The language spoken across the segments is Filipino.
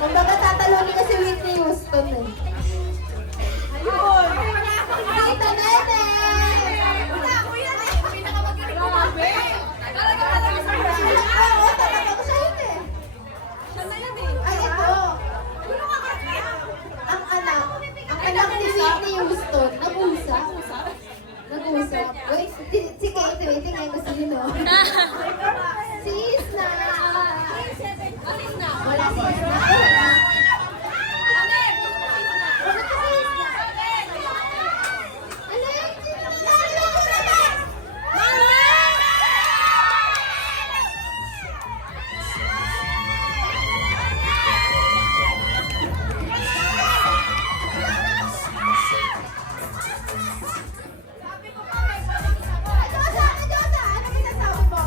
Kumbaga tatalunin kasi Whitney Houston eh. Ayun! Tita Nene! Wala ako yan eh! Pinakamagaling ko kami! Talaga ka lang sa mga. Oo, talaga ko siya yun eh. Siya na yan eh! Ay, ito. Ano ka kasi? Ang anak ni Whitney Houston, nag-usap. Nag-usap. Wait, si Kate, wait, tingnan ko si Lino. Si Isna. Alis na! Wala si Isna. Alis! Wala si Isna. Alin? Lalo ko naman! Josa! Josa! Ano pinasabi mo?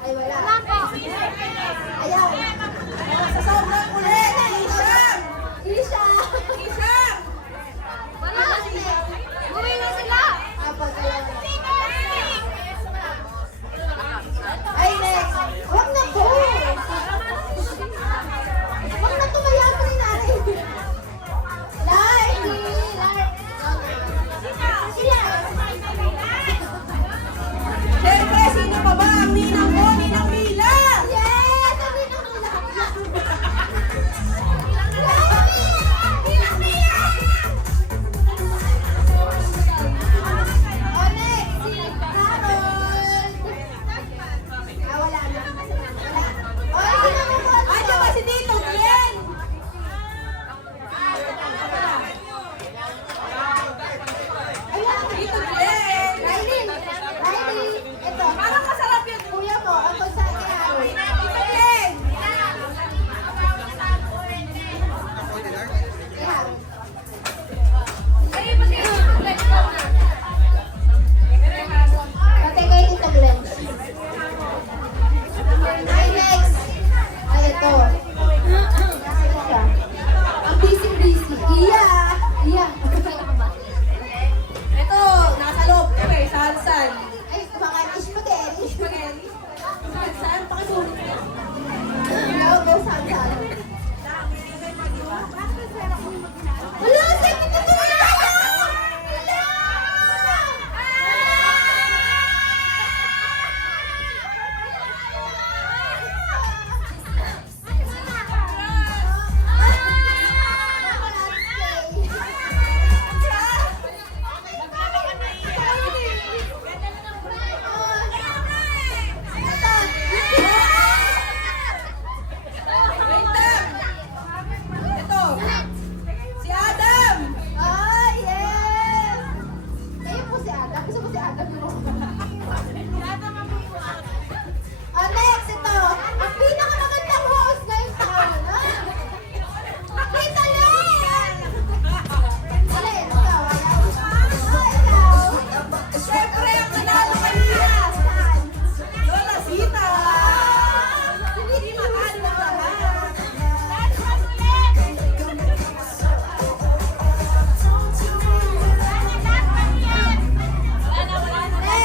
Ay, wala. Ayaw. Sa sobrang ulit! Isang! Isha! Isang! Wala kasi. Uwi na sila! Apat lang. Ay, next. Huwag na po. Huwag na tumaya ko rin natin. Lardy! Siyempre, sino pa ba ang ninang mo? Ninang Mila! Yes! Sabi na ko lahat. O, next. Si Harold. Ah, wala na. Wala. O, sino mo po? Ay, diba si Tito Glenn? Ayan. Tito Glenn! Riley. Riley. Ito. Parang masarap yun. Kuya mo, ako sa Harold. Tito Glenn! Ayan. Ay, pati Tito Glenn ikaw na. Pati kay Tito Glenn. Ay, next. Ay, ito. Siya. Ang busy-busy. Iya. Iya. Ito, nasa loob. Okay, salsan. Ay, mga spaghetti. Spaghetti. Salsan, pakisulit mo. Logo, salsa. Wala, sa Tito Glenn! Wala! Wait lang. Ito, si Adam. Ah, yes! Kayo po si Adam. Gusto mo si Adam mo? Ah, next, ito. Ang pinakamagandang host ngayong taon. Tita Len! Alin, ikaw, ayaw. Ikaw. Siyempre, ang nanalo kanina. Lola Sita. Hindi makalo ang lahat. Next,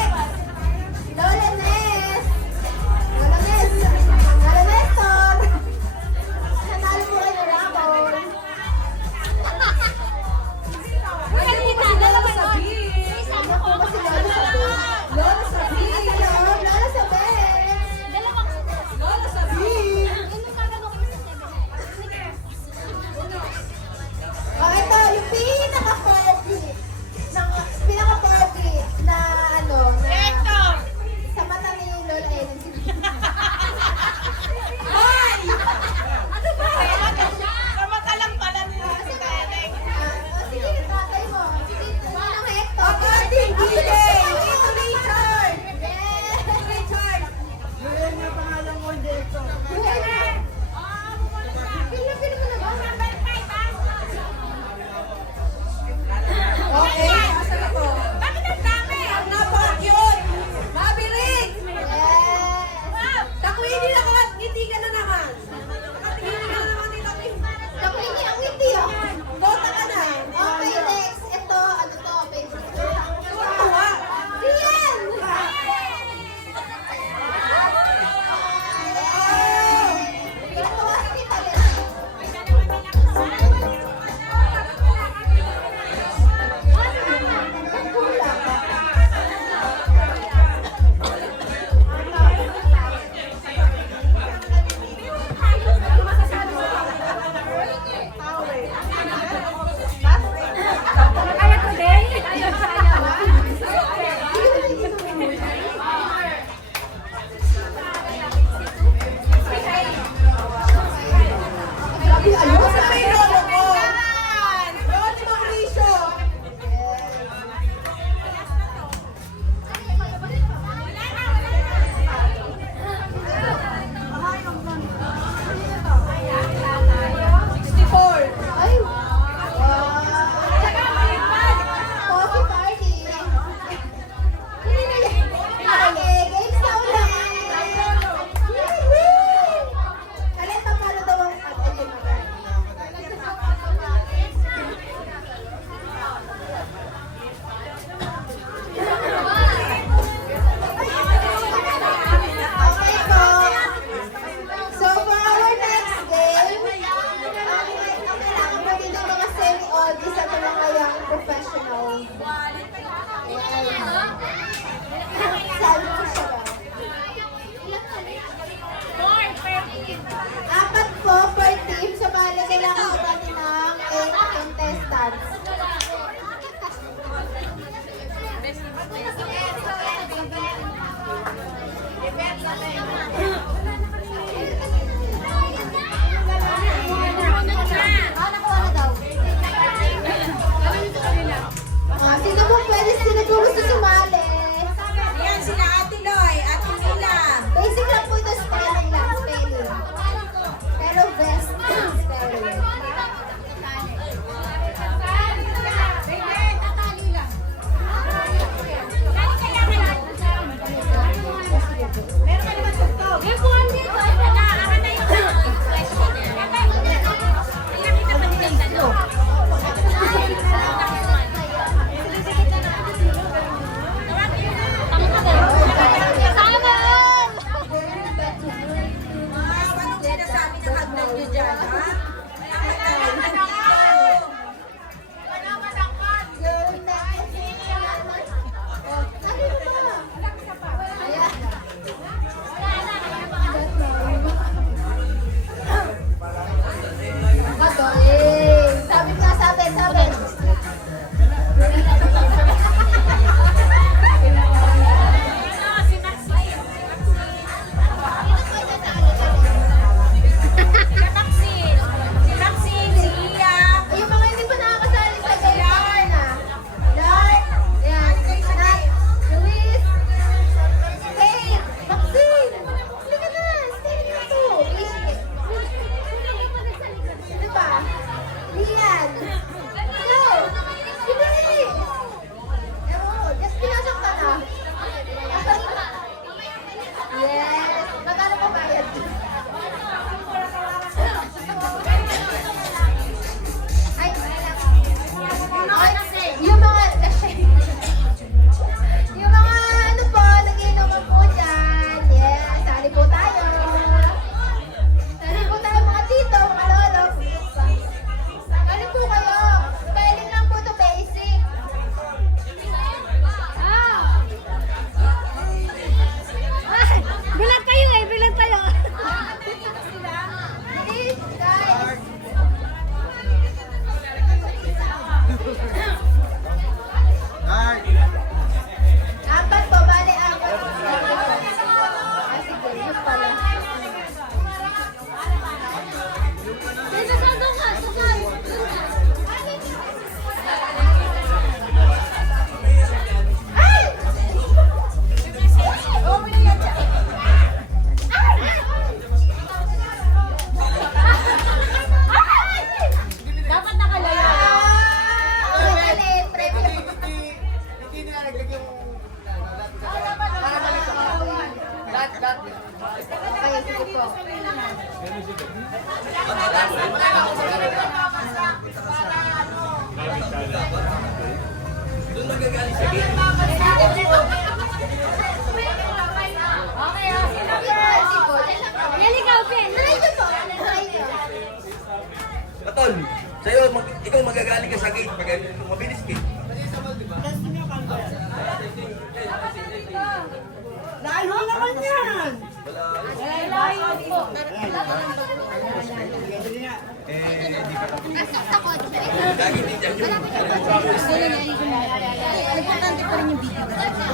Layo naman yan!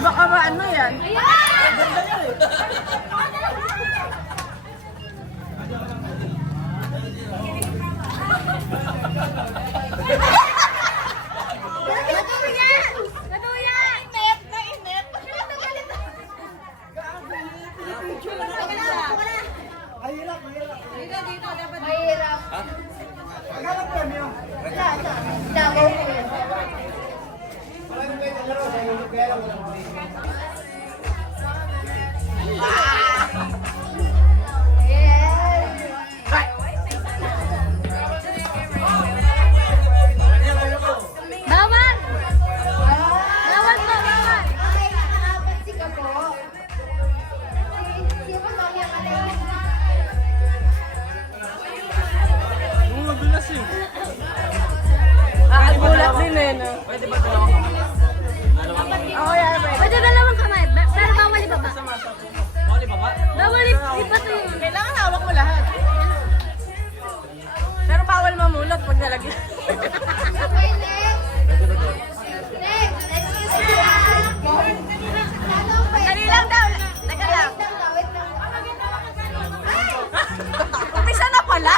Baka ba ano yan? Ay, hirap, hirap. Mahirap. Magkano premyo? Davao po yun. Yes. Bawal! Ah, Bawal po, bawal! okay, nakakaapat si Kapo. Sino ba yung alay? Gulat din eh, no? Pwede ba dalawang kamay? Oo, yan. Pwede dalawang kamay. Pero bawal iba ba? Bawal iba ba? Bawal iba to yun. Kailangan hawak mo lahat. Pero bawal mamulot pag nalagyan. Okay, next. Next. Excuse me. Ano pa yun? Dali lang daw. Teka lang. Wait lang. Umpisa na pala.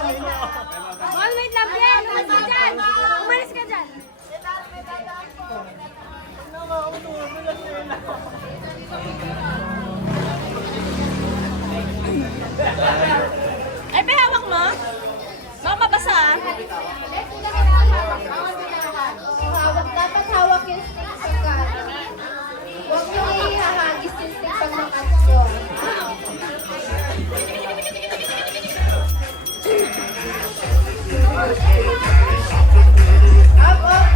Ball, wait lang, Jen. Umalis ka dyan. Umalis ka dyan. Ay, hawak mo? Baka mabasa ah. Hawak, dapat hawak yung stick sa kanan. Huwag nyo ihahagis yung stick pag nakat nyo. Up, up.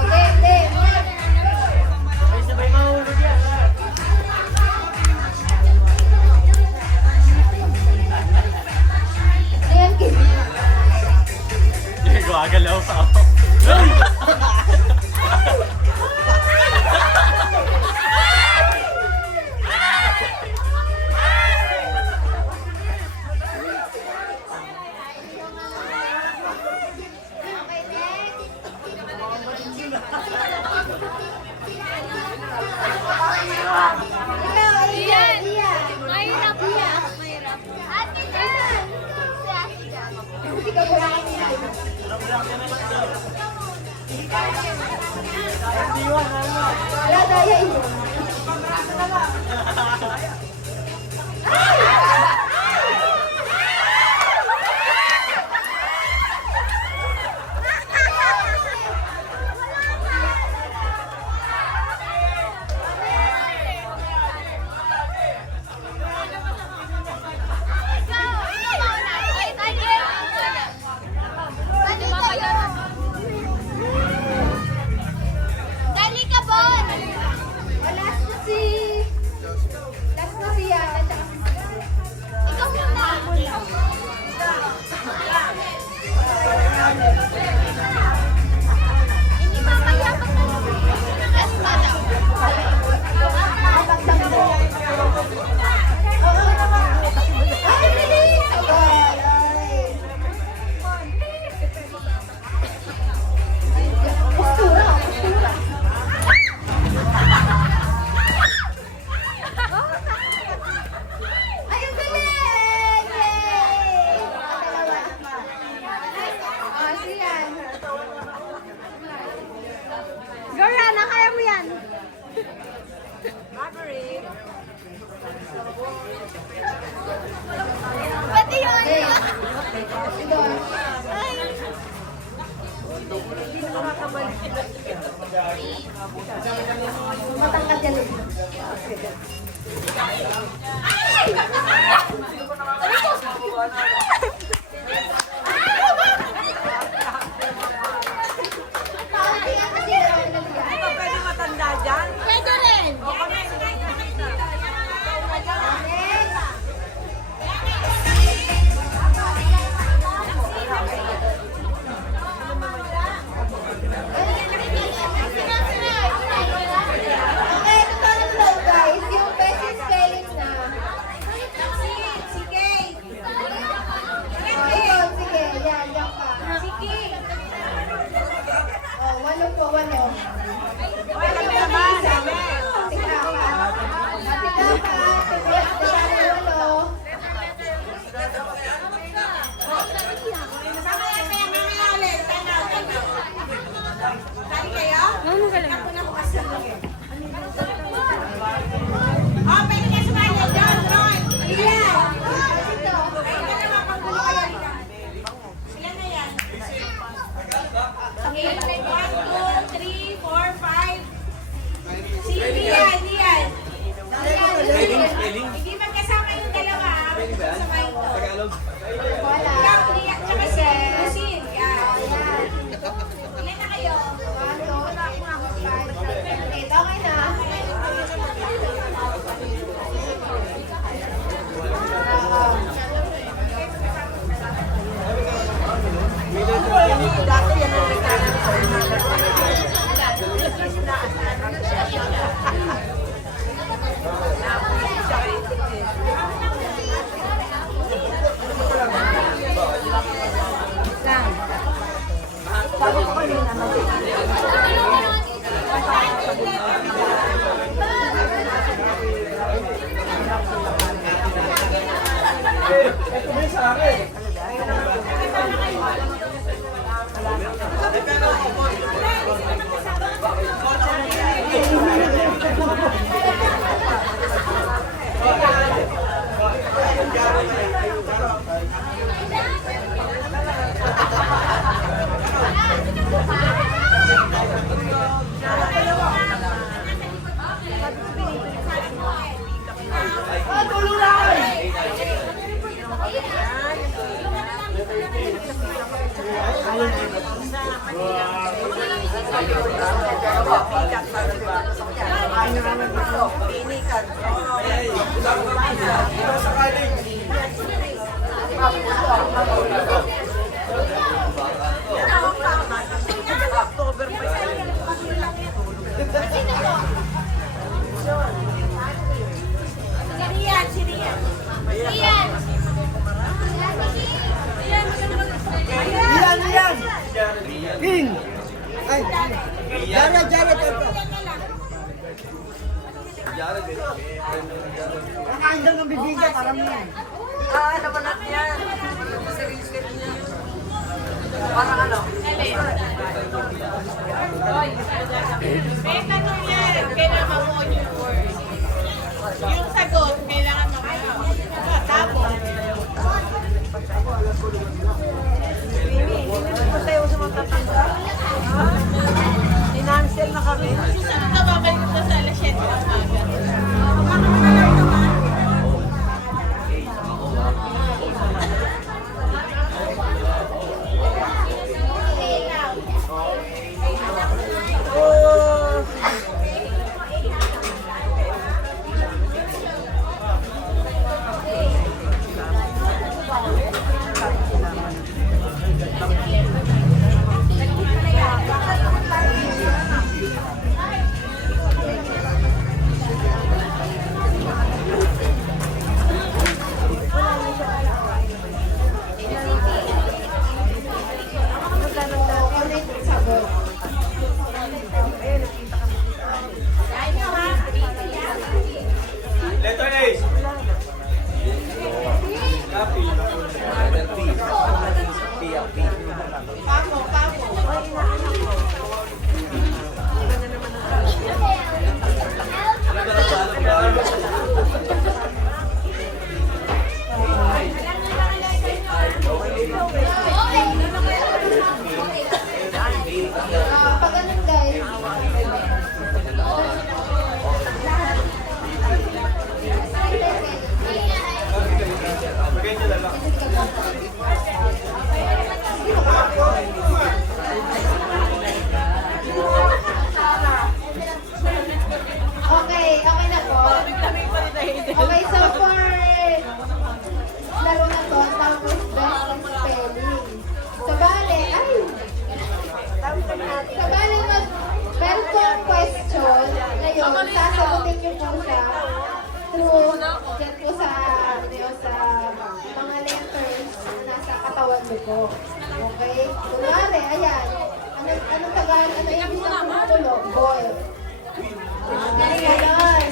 Okay, Ay, sabay mahulog yan. Ayan, kid. Gumagalaw pa ako. Okay, next. Ikaw, Ian. Mahirap yan. Mahirap. Ate Jan. Hindi ka wala kang Ian. Wala daya iyo. Dali ka, Bon! Last na si Yana tsaka si Ikaw muna! Hindi papayapang na lang. Yes, madam. Kapagdambo. Oo. Ay, bilis! Postura, postura. Ay, ang galing! Yay! Dalawa. Oh, si Yan. Go, Rana, kaya mo yan. Pati yun. Hey. Doon. Matangkad yan. Pwede rin. Iyan! King! Ay, Jared ito. Nakaandang ng bibigyan, parang yan. Naman natin yan. Parang ano? May tanong yan, kailangan mo yung word. Yung sagot, kailangan tapos. Pasayaw sa mga tatanda. Financial na kami. Susunod na babalik ko sa alas 7 ng umaga. Correct sagot. Letter A. Pag ganun guys. Okay, okay na po. Okay, so for laro na to, ang tawag is best spelling. So bale, meron pong question. Ngayon, sasagutin niyo po siya through, dyan po sa mga letters na nasa katawan niyo po. Okay? Kunwari, ayan. Anong Tagalog? Ano yung gusto mong tulog? Boy. Ganon.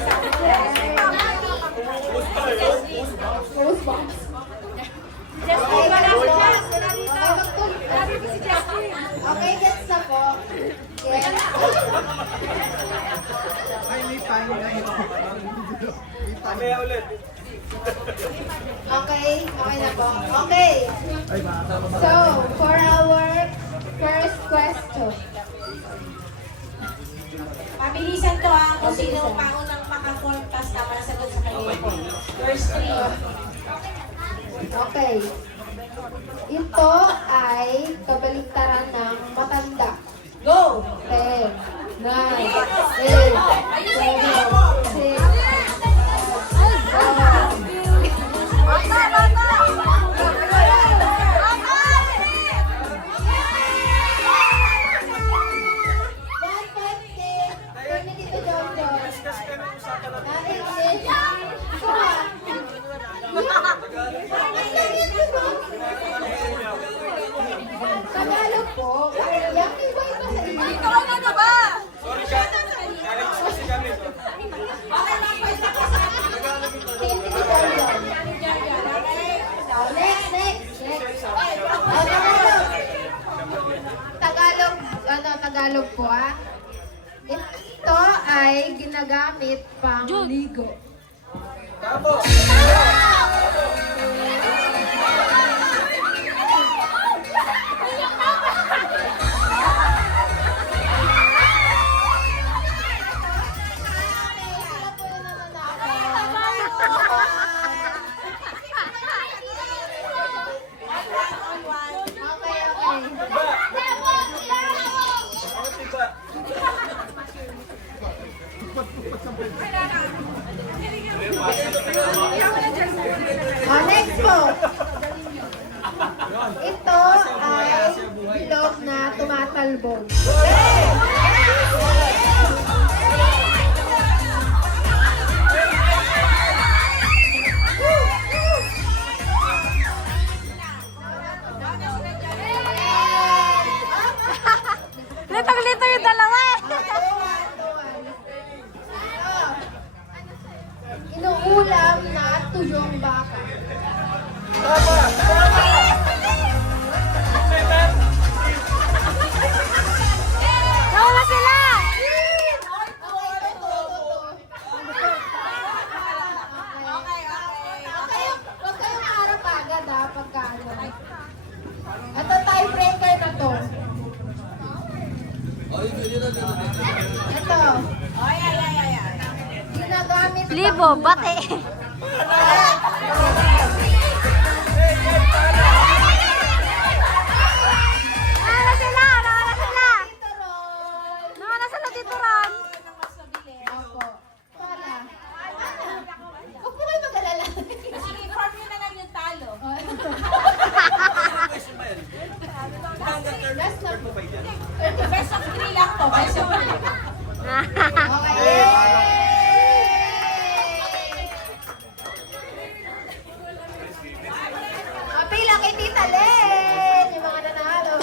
Goosebumps. Okay, okay, gets na po. Gets. Mamaya ulit. Okay, okay na po. Okay. So, for our first question. Mabilisan to kung sino paunang makakortas tama na sagot sa kanila po. First 3. Okay. Ito ay kabaliktaran ng matanda. Go! 10, 9, Tagalog po. Yung iba sa inyo. Sorry ka. Alex kasi kami. Tagalog po Ito ay ginagamit pang ligo. Tabo. po. Ito ay bilog na tumatalbog. Litong-lito yung dalawa eh. Inuulam na tuyong baka. Nawala sila! Huwag kayong harap agad ha, pagka ano. Ito tiebreaker na to. Ito. Ginagamit ito. Libo, bate. Nawala sila! Nawala sila! Nawala sila dito, Ron. Opo. Wala. Huwag po kayo mag-alala. Sige, form nyo na lang yung talo. Last na po. Best of 3 lang to. Best of 3. Okay. Pila kay Tita Len, yung mga nanalo.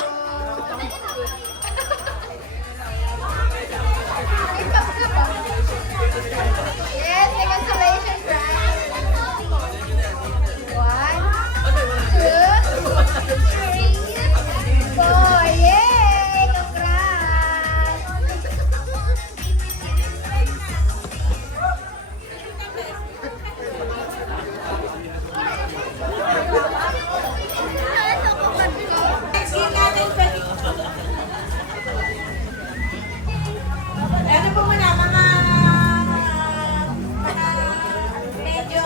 Yes, may consolation prize. 1, 2, 3, 4. Yay! Congrats! Next game natin, pwede. Ano po muna, mga medyo,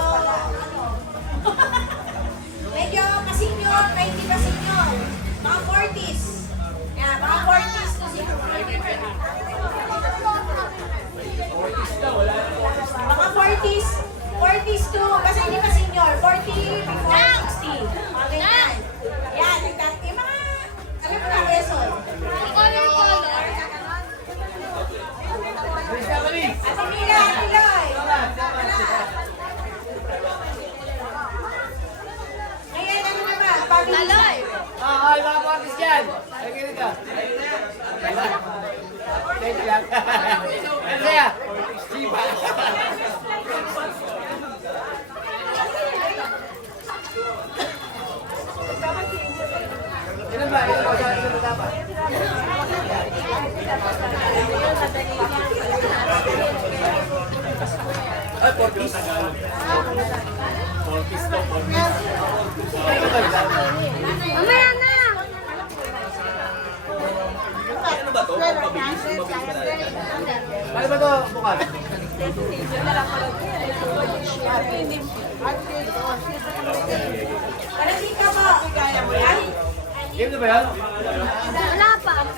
medyo kasinyor, hindi kasinyor. Mga 40s. Yan, mga 40s to siya. Mga 40s, 40s to, kasi hindi pa senior, 40 before 60. Mga ganyan. Yan, yung mga, alam mo na, Quezon. Ate Mila, Ate Loy. Ngayon, ano naman, pabilis. Ay, mga parties dyan! Ay, ganito. Thank lang. Ano kaya? Sipa. Ilan ba? Ilan ba dapat? Ay, 40s. 40s to 40s. Mamaya na! Ano ba to? Mabilis? Mabilis ba tayo? Ano ba to? Bukan? Parating ka po. Yan. Game na ba yan? Wala pa. Ano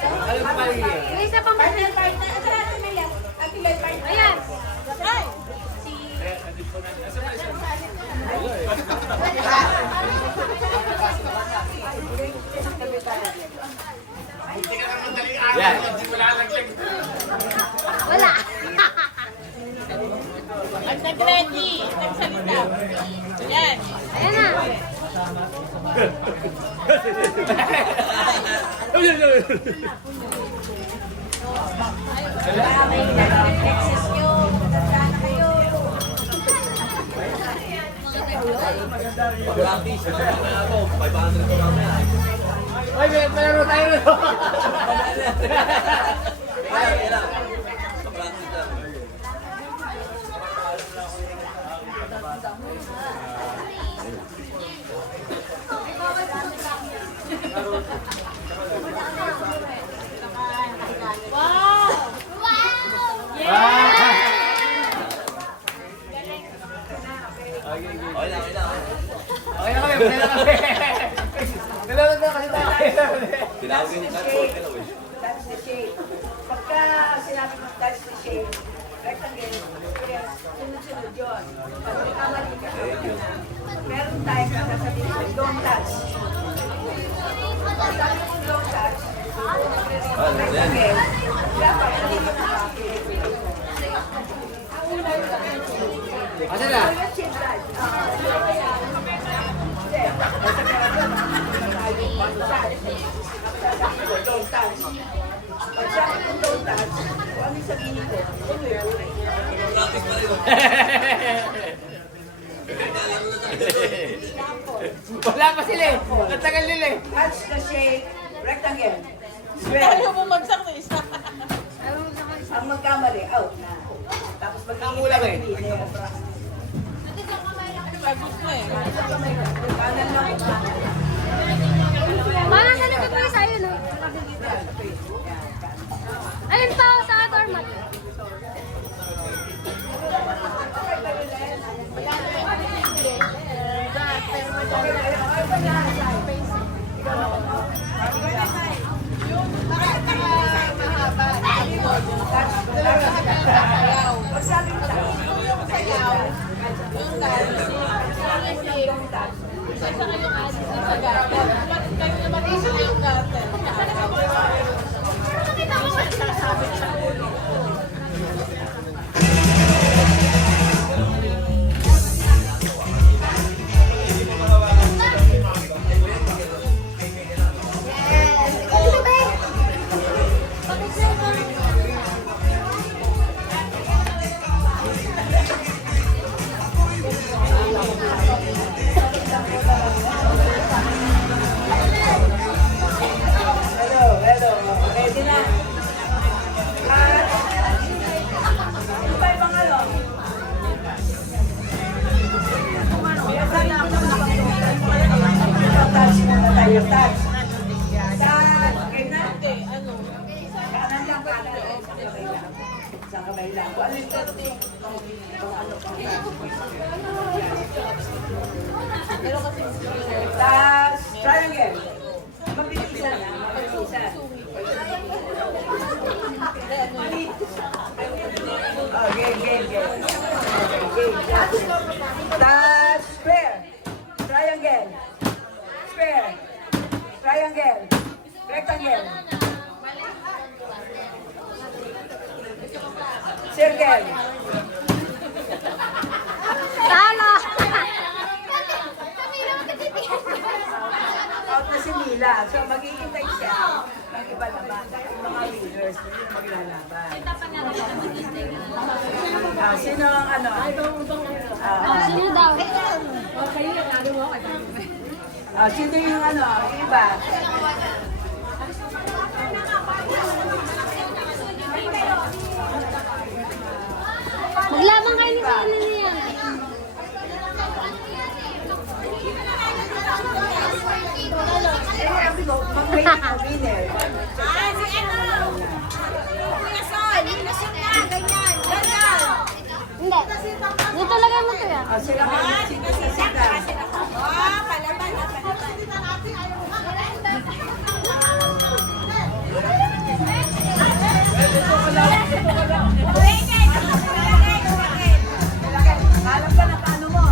ba kayo? May isa pang Partner, partner. Ito na, Ate Mila. Ate Loy, partner. Ayan. Ay! Yan. Wala. Pag nag-ready, nagsalita. Yan. Ayan na. May reflexes nyo. Matanda na kayo. Practice. Ako, 500 ko kami. Ay, may laro tayo na. Ay, lang. Practice lang. Okay lang, okay lang. Okay na kami, okay na kami. Kailangan na kasi tayo. Tinawag yung cardboard, kailangan eh. That's the shape. Pagka sinabi mo, that's the shape. Rectangle, square, sunod-sunod yun. Pag may kamali ka, Thank you. meron tayo sasabihin ko, don't touch. Sabi ko, don't touch. Yan. Dapat hindi mo na Asa na? don't touch. Pag sabi ko don't touch, kung ano yung sabihin ko, Wala pa sila eh. Natagal nila eh. touch the shape, rectangle. Square. Ayaw bumagsak na isa. Ang magkamali, out na. Tapos Ang kulang eh. Lagot na eh. Kanan lang. Parang ganito po yung sa'yo, no? Ayun pa, sa doormat. Pag sabi mo touch, hello, ready na. Ano ba yung mga ano? Touch muna tayo, touch. Touch, okay na? Kanan lang, kanan. Sa kamay lang. Kung ano yung touch, triangle. Mabilisan na, mabilisan. Game. Touch, square. Triangle. Square. Triangle. Rectangle. Circle. Talo! Out na si Mila. So, maghihintay siya ng iba naman. Yung mga leaders, hindi maglalaban. Sino ang ano? Sino daw? Sino yung ano? Yung iba? Maglamang kayo ni Kuya niya. Sabi ko, mag-wait na winner. Hindi. Dito lagay mo to yan. Sila mga sita. Alam ka na paano mo?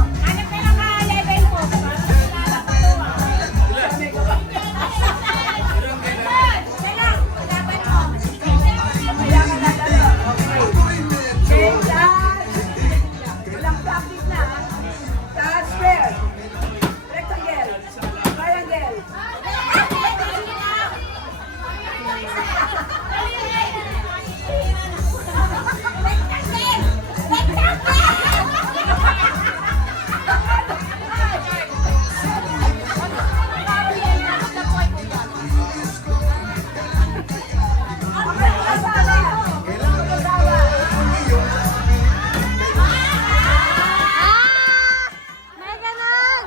Mamaya ka na ano. Okay. Change touch. Walang practice na. Touch square. Rectangle. Triangle. Ah! May ganon!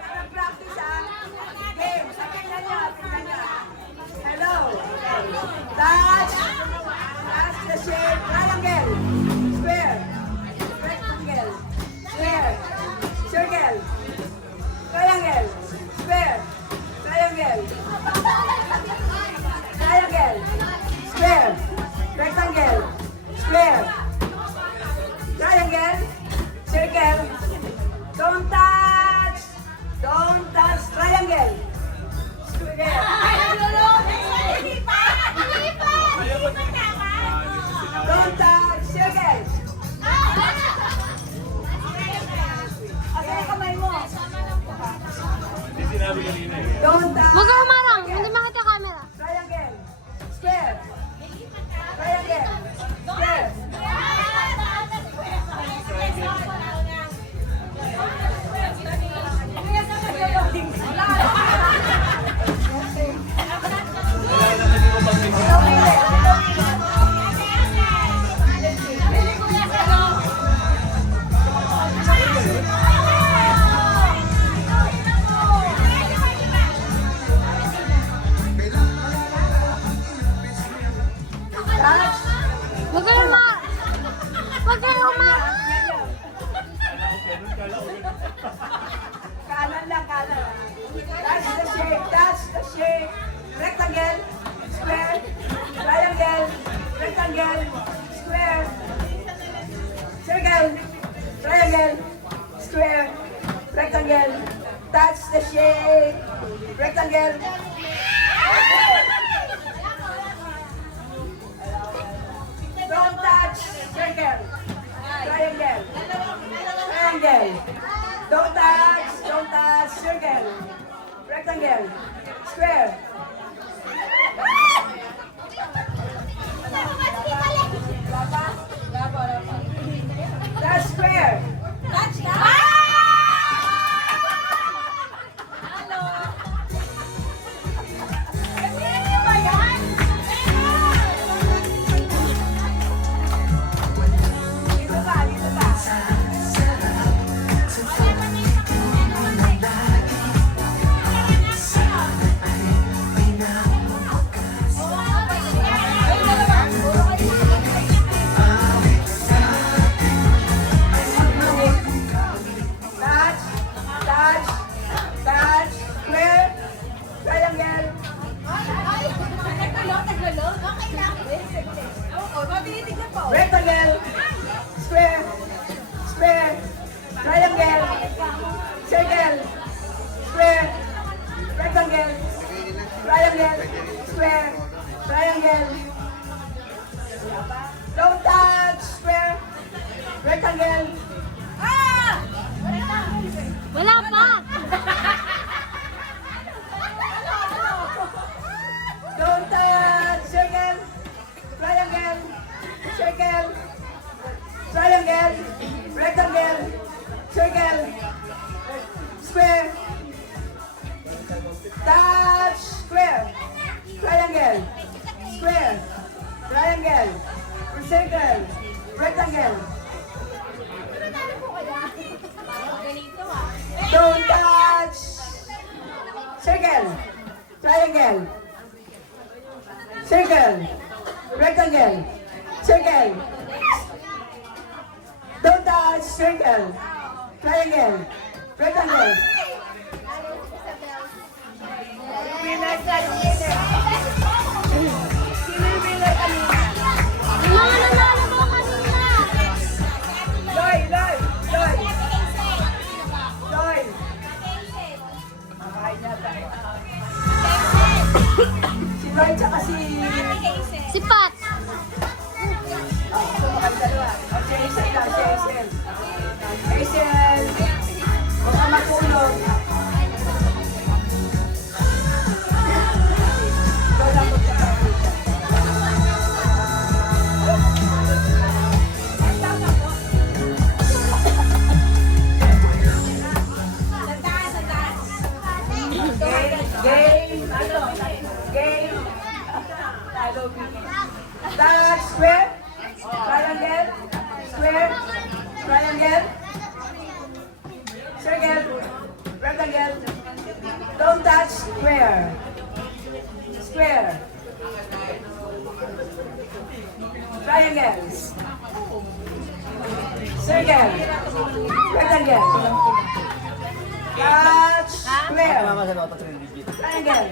Walang practice ah. Game. Tingnan nyo. Hello. Touch. Touch the shape. Triangle. Square. Rectangle. Square. Circle. Triangle. Square. Triangle. Triangle. Square. Rectangle. Square. Triangle. Circle. Don't touch! Don't touch triangle! Square! Don't touch circle! Asa yung kamay mo? Don't touch Huwag ka umarang, hindi makita yung camera. triangle! Square! Triangle! Square! Touch! Huwag ka umarang. Huwag ka umarang. Kanan lang, kanan. Touch the shape, touch the shape. Rectangle, square, triangle, rectangle, square, circle, triangle, square, rectangle. Touch the shape, rectangle. Don't touch circle, triangle, triangle. Don't touch circle, rectangle, square. Touch square. Touch na! Dito ka, dito ka. Touch, touch, touch, square, triangle, rectangle, square, square, triangle, circle, square, rectangle, triangle, square, triangle. Don't touch square, rectangle. Wala pa. Don't touch circle, triangle, circle, triangle, rectangle, circle, square. Touch square, triangle, square, triangle, circle, rectangle. Don't touch circle, triangle, circle, rectangle, circle. Don't touch circle, triangle, rectangle. Winner ka, winner. Sino yung winner kanina? Yung mga nanalo ko kanina. Loy, Loy, Loy. Loy. Makain na tayo. Si Loy tsaka si... Si Pat. Oh, gusto mo kami dalawa. Oh, si Hazel lang, si Hazel. Hazel. Huwag ka matulog. Ikaw lang magkakakita. Game. Game. Touch square. Triangle. Square. Triangle. Circle. Rectangle. Don't touch square. Square. Triangles. Circle. Rectangle. Touch square. Triangle.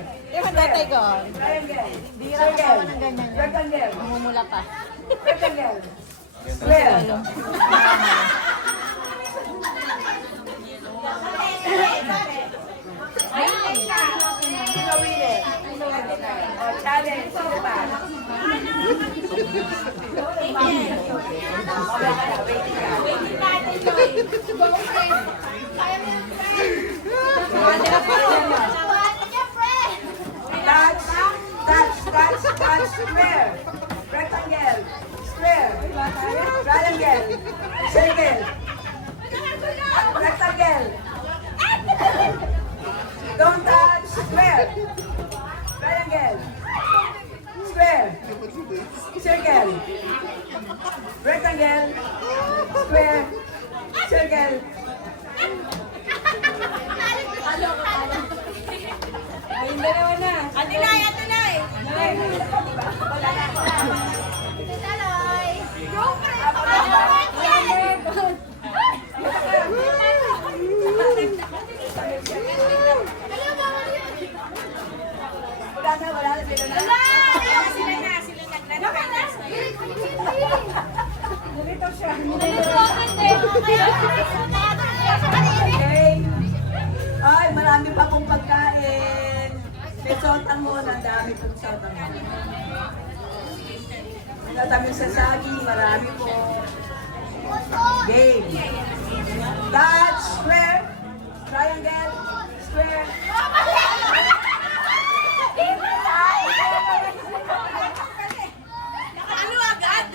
Tatay ko. Triangle. Di lang ako ng ganyan yan. Rectangle. Mumula pa. Rectangle. Square. Sino pa? Touch, square, rectangle, square, triangle, circle, rectangle. Don't touch, square, triangle, square, circle, rectangle, square, circle. Ayun, dalawa na. Atilay! Wala na, sila na. Sila naglalakay. Ganito siya. Okay. Ay, marami pa akong pagkain. May sotang mo, ang dami pong sotang mo. Natamis sa saging, marami po. Game. Touch, square, triangle, square. Ano agad?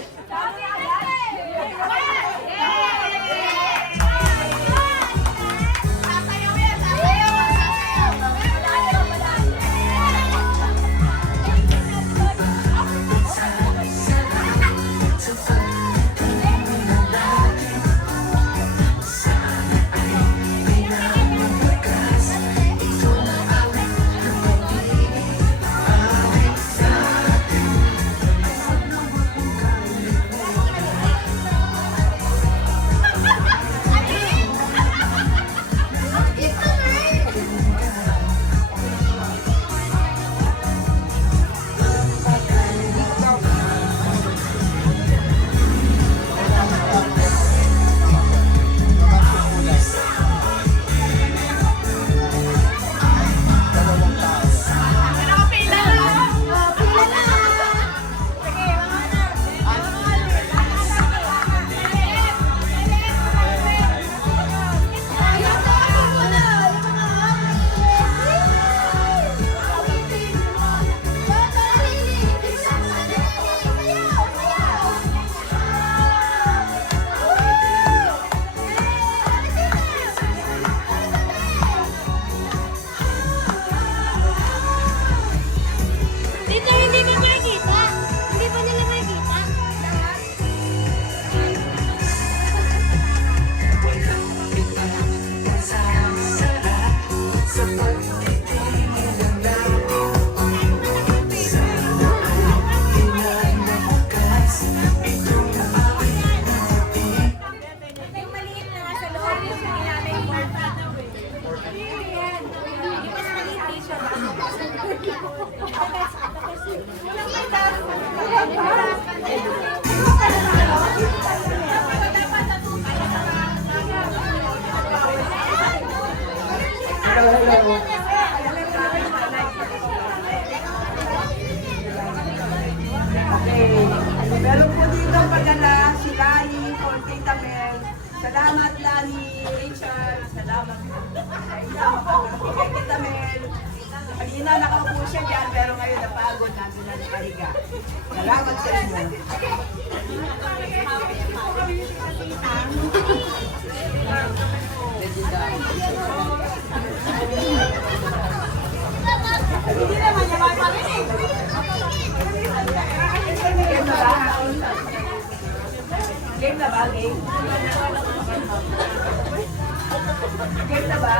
Meron po dito pagdala si Lani, for Tita Mel. Salamat Lani, Richard. Salamat po. Kay Tita Mel. Kanina nakaupo siya dyan, pero ngayon napagod natin na nakahiga. Salamat sa inyo. Hindi naman niya mapalinig. Game na ba? Game na ba? Game? Game na ba?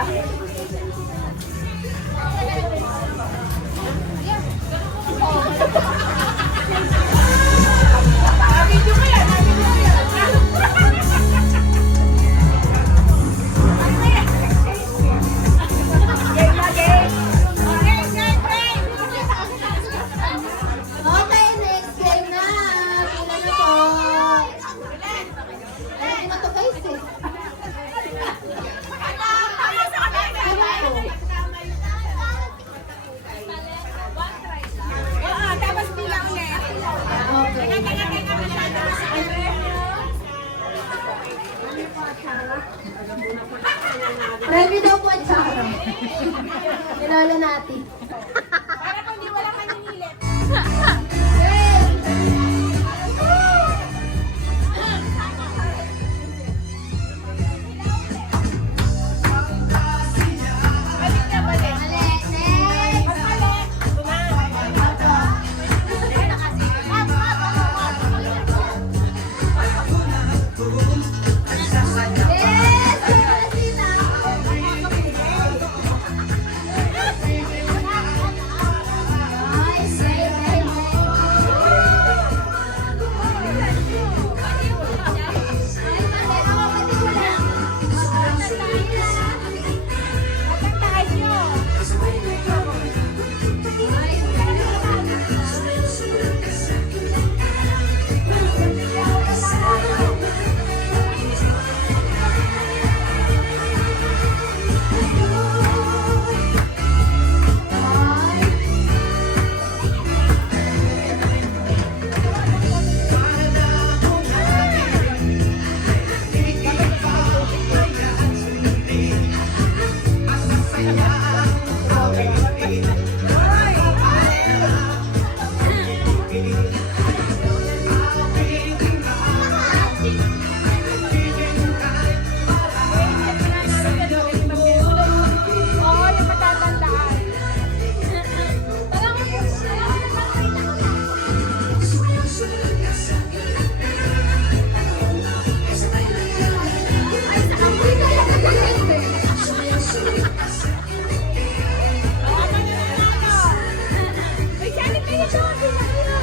Video mo yan! Video mo yan! Game na, game! Okay, next game na. Pila na po. Alam mo to guys eh. Tapos Ready daw po at saka. Nilolo natin. Para kung di wala maninilit. Balik na, balik. Mas mali. Ito na. Tatantahan nyo. Oo, yung matatandaan. Uy, Janet, kayo doon. Sino kayo?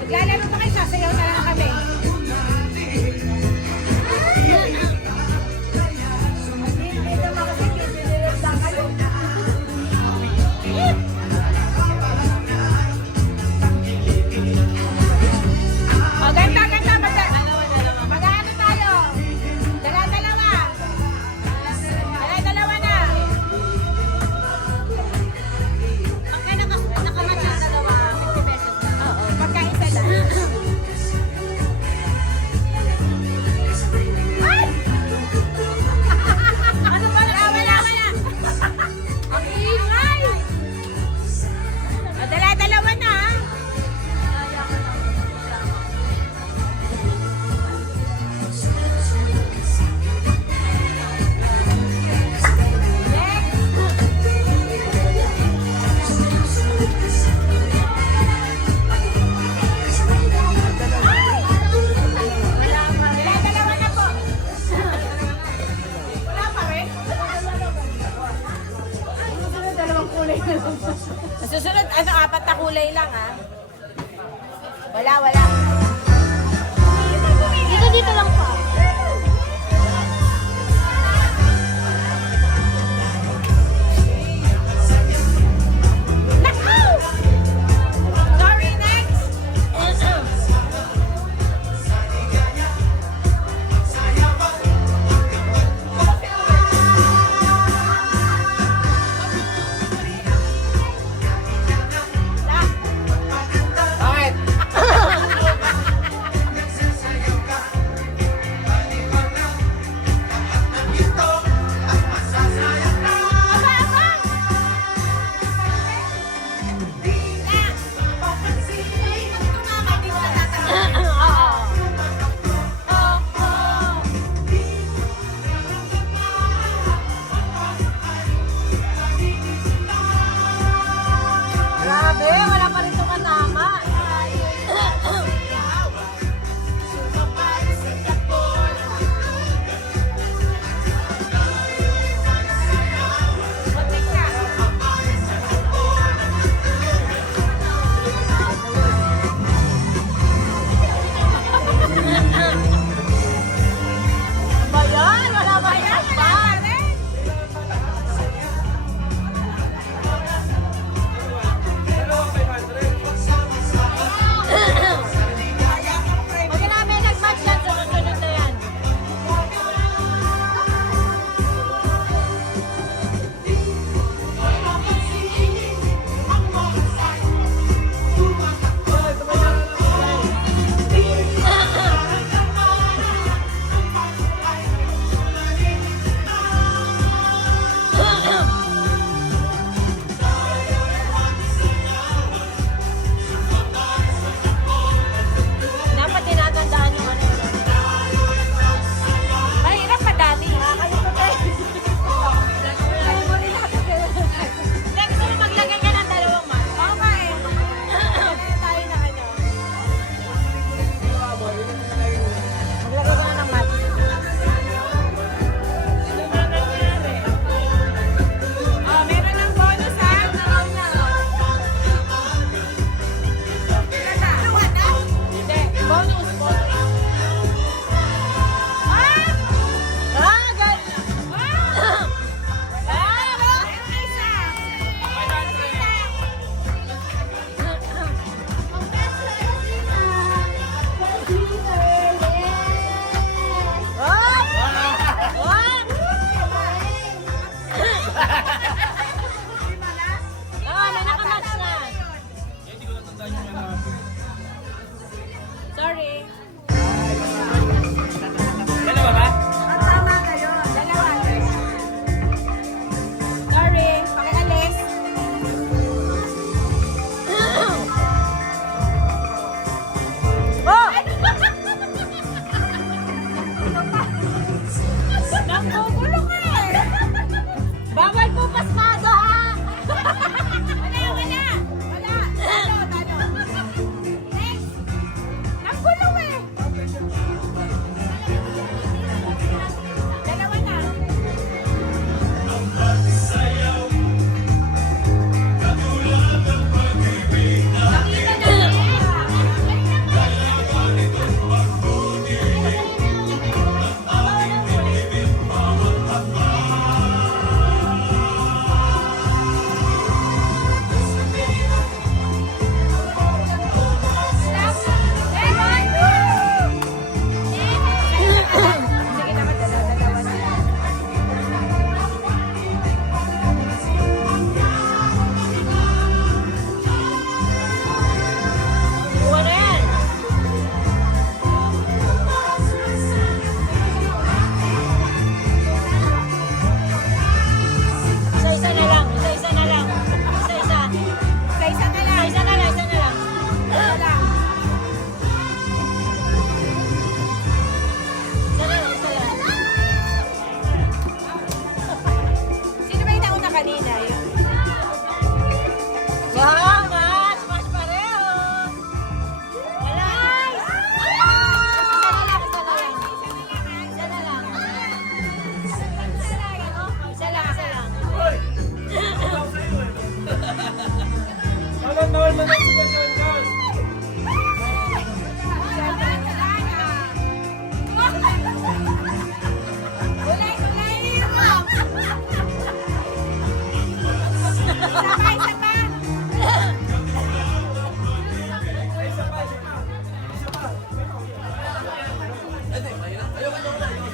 Naglalaro pa kayo, sasayaw na lang kami. Dito mga kasi pinililit lang kayo. O, ganda. Mag-ano tayo? Dala-dalawa. Dala-dalawa na. Pagka nakamata, dalawa, 50 pesos na. Oo. Pagka isa lang. Ay! Ano ba? Wala. Ang ingay! O, dala-dalawa na. Dala-dalawa na po. Wala pa rin? Susunod, apat na kulay lang, ha? Wala. Dito lang pa. Nakaw! Sorry, next! Bakit? Grabe, wala pa rin tumatama. Ba yan? Wala ba yan?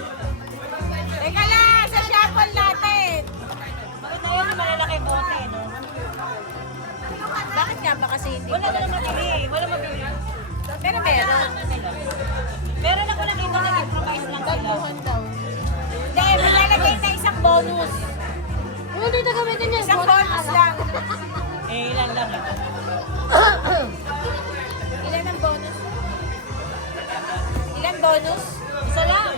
Teka lang, sa shuffle natin. Maganda yun yung malalaki bote, no? Bakit nga ba kasi hindi? Wala naman mabili. Wala mabili. Pero meron. Meron ako nakita na improvise lang sila. Hindi, malalagay na isang bonus. Hindi na gamitin niya. Isang bonus lang. Ilan lang. Ilan ang bonus? Ilan bonus? Isa lang.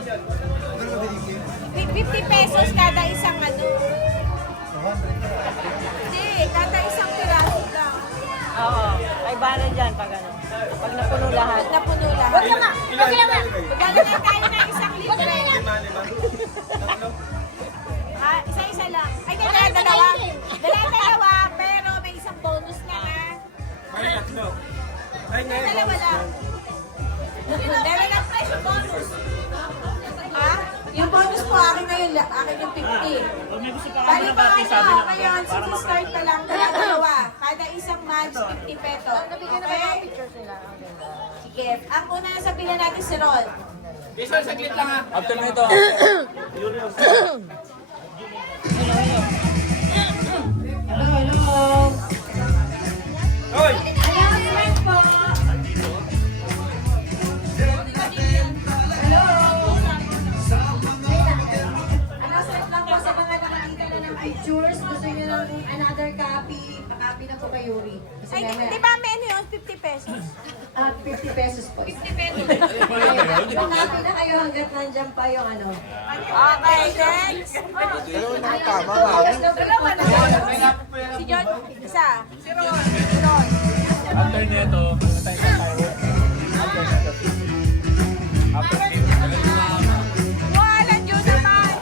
50 pesos kada isang ano. Hindi, kada isang piraso lang. Oo, ay bala dyan pag ano. Pag napuno lahat. Pag napuno lahat. Huwag lang nga. Huwag lang nga. Maglalagay tayo ng isang Huwag libre. lang nga. Ah, isa-isa lang. Ay, dalawa. Dalawa, pero may isang bonus na ha. Dalawa lang. Dalawa lang tayo bonus. Ha? Yung bonus po, akin na yun. Akin yung 50. Bali pa ano, ngayon, start pa lang. Dalawa. Kada isang match, 50 pesos. Okay? Sige. Ang una na sabihin natin si Ron. After na ito. Announcement po. Announcement lang po sa mga nakakita na ng pictures. Gusto nyo ng another copy, pa-copy na po kay Yuri. Kasi Ay, mamaya- di ba menu yun? 50 pesos. 50 pesos po. 50 pesos. Pa-copy na kayo hanggat nandyan pa yung ano. Okay, next. Dalawa na. Si John, isa. Si Ron. After na ito, ano tayo sa firework? After na ito. After na ito. Wala, John naman.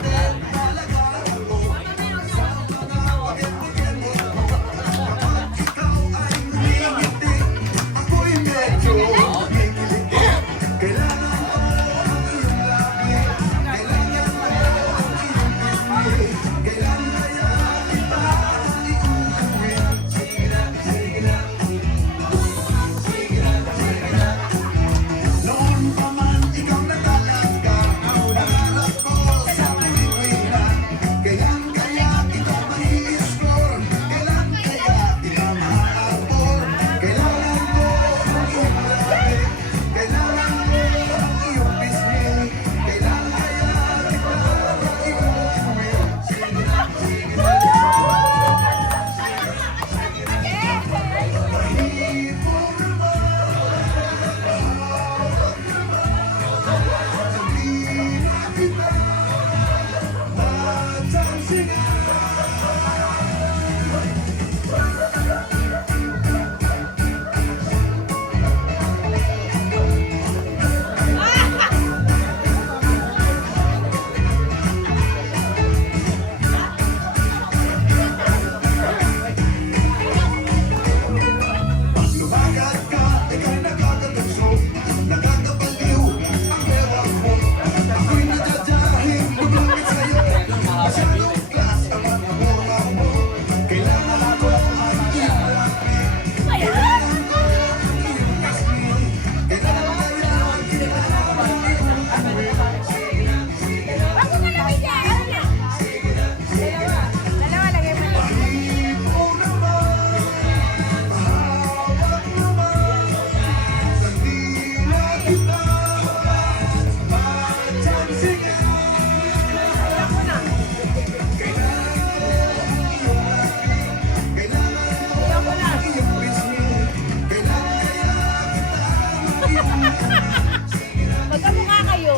Magkamukha kayo.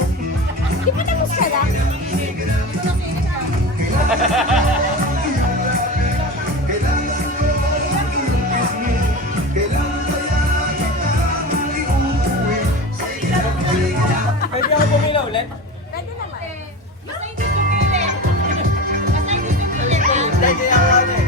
Di ba tapos ka na? Pwede ako pumila ulit? Pwede naman. Basta hindi sumili. Basta hindi sumili. Hindi ako ano eh.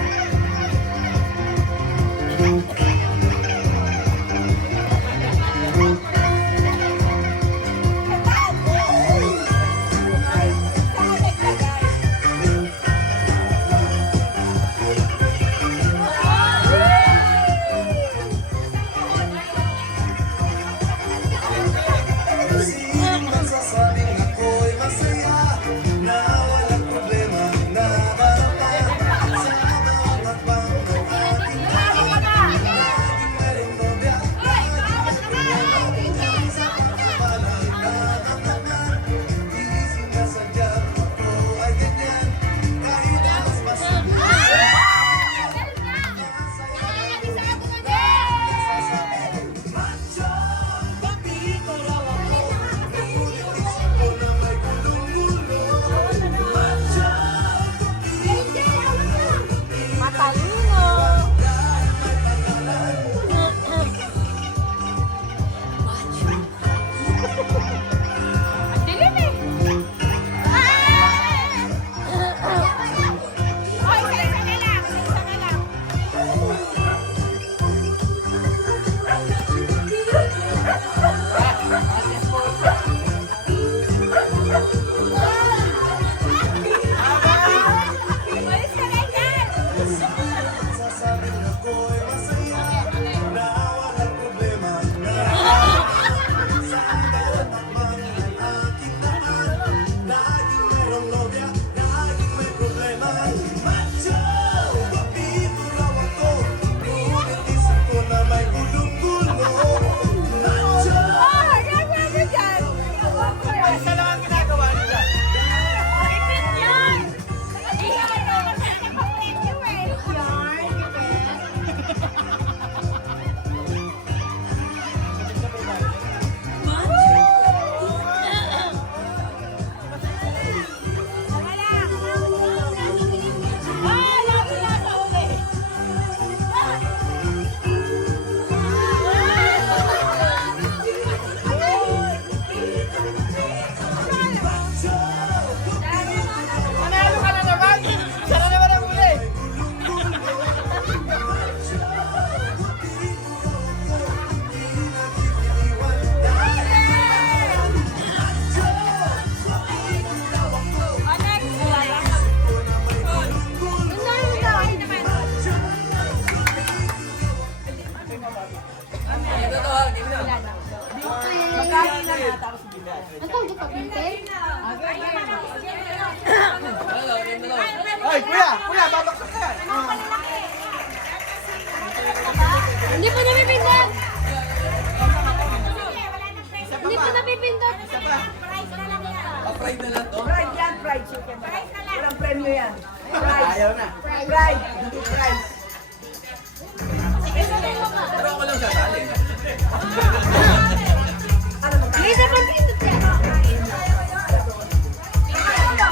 Hindi pa napipindot! Hindi pa napipindot! Pa-fried na lang to. Fried yan, fried chicken. Walang premyo yan. Fried. Ayaw na. Fried, hindi fried. Pero ako lang sasali. Hindi na pindot yan! Hello.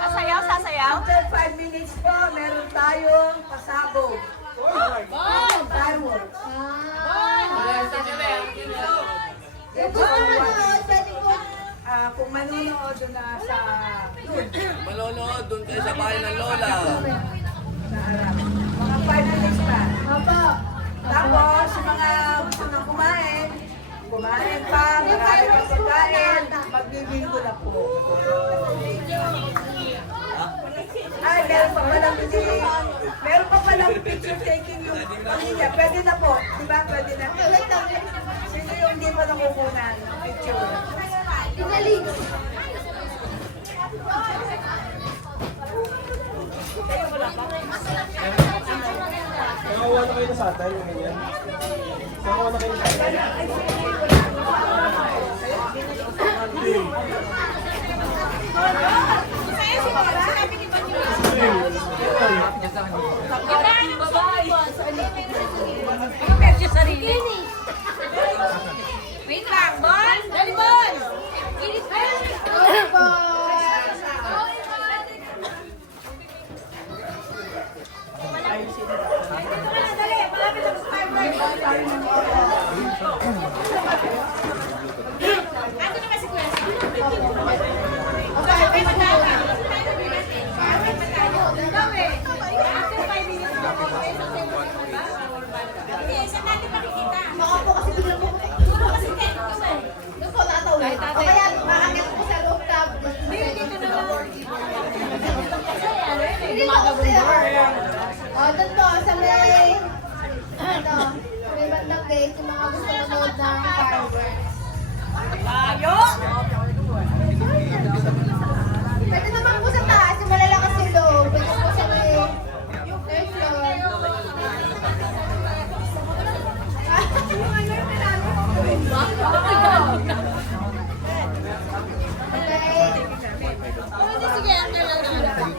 Sasayaw, sasayaw. After 5 minutes po, meron tayong pasabog. Fireworks. Kung gusto manood, pwede po. Kung manunood doon na sa Malonood doon kayo sa bahay ng Lola. sa harap. Mga finalists pa. Opo. Tapos, yung mga gusto nang kumain pa, marami pang pagkain, magbibingo na po. Ay, meron pa palang picture taking yung pamilya. Pwede na po, di ba? Pwede na. Sino yung hindi pa nakukunan ng picture? Pinalig. Nakakuha na kayo na sa atin, yung ganyan. Nakakuha na kayo sa atin. Wait lang, Bon! Dali, Bon! Opo. Baka po kasi biglang po. Doon po natawid. O kaya makakit po sa rooftop. Hindi po kasi. O, doon po sa may ano, sa may bandang gate, yung mga gusto manood ng fireworks. Pwede naman po sa taas, yung malalakas yung loob. Pwede po sa may third floor. Sige, after lang naman.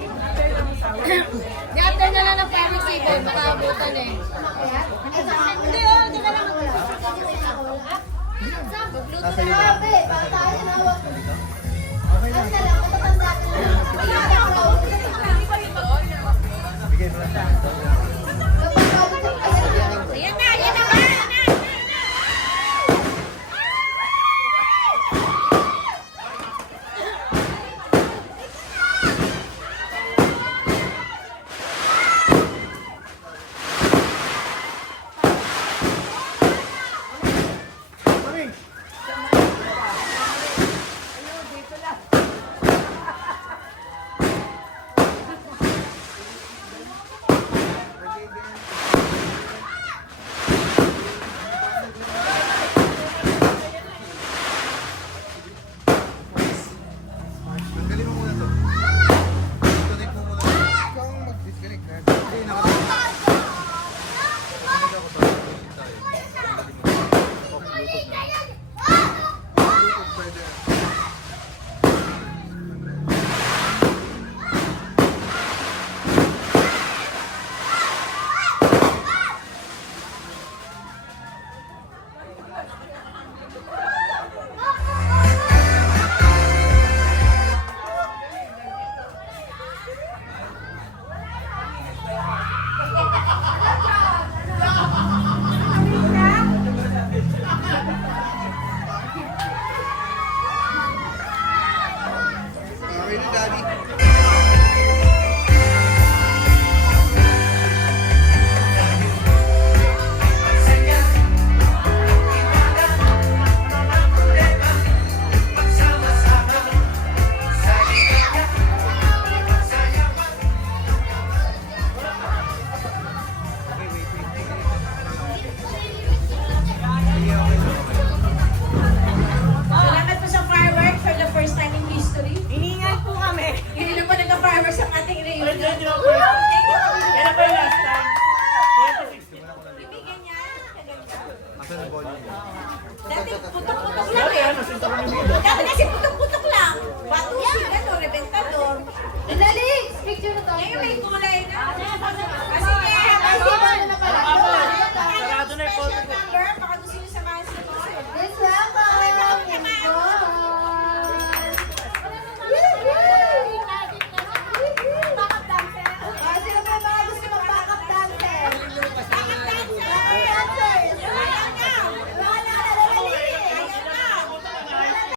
After na lang ng public season, makaabutan eh. Hindi, oh, di ka lang. Magluto na kape, para tayo na hawak. Ano na lang, matatanda ka na lang. Bigyan mo lang.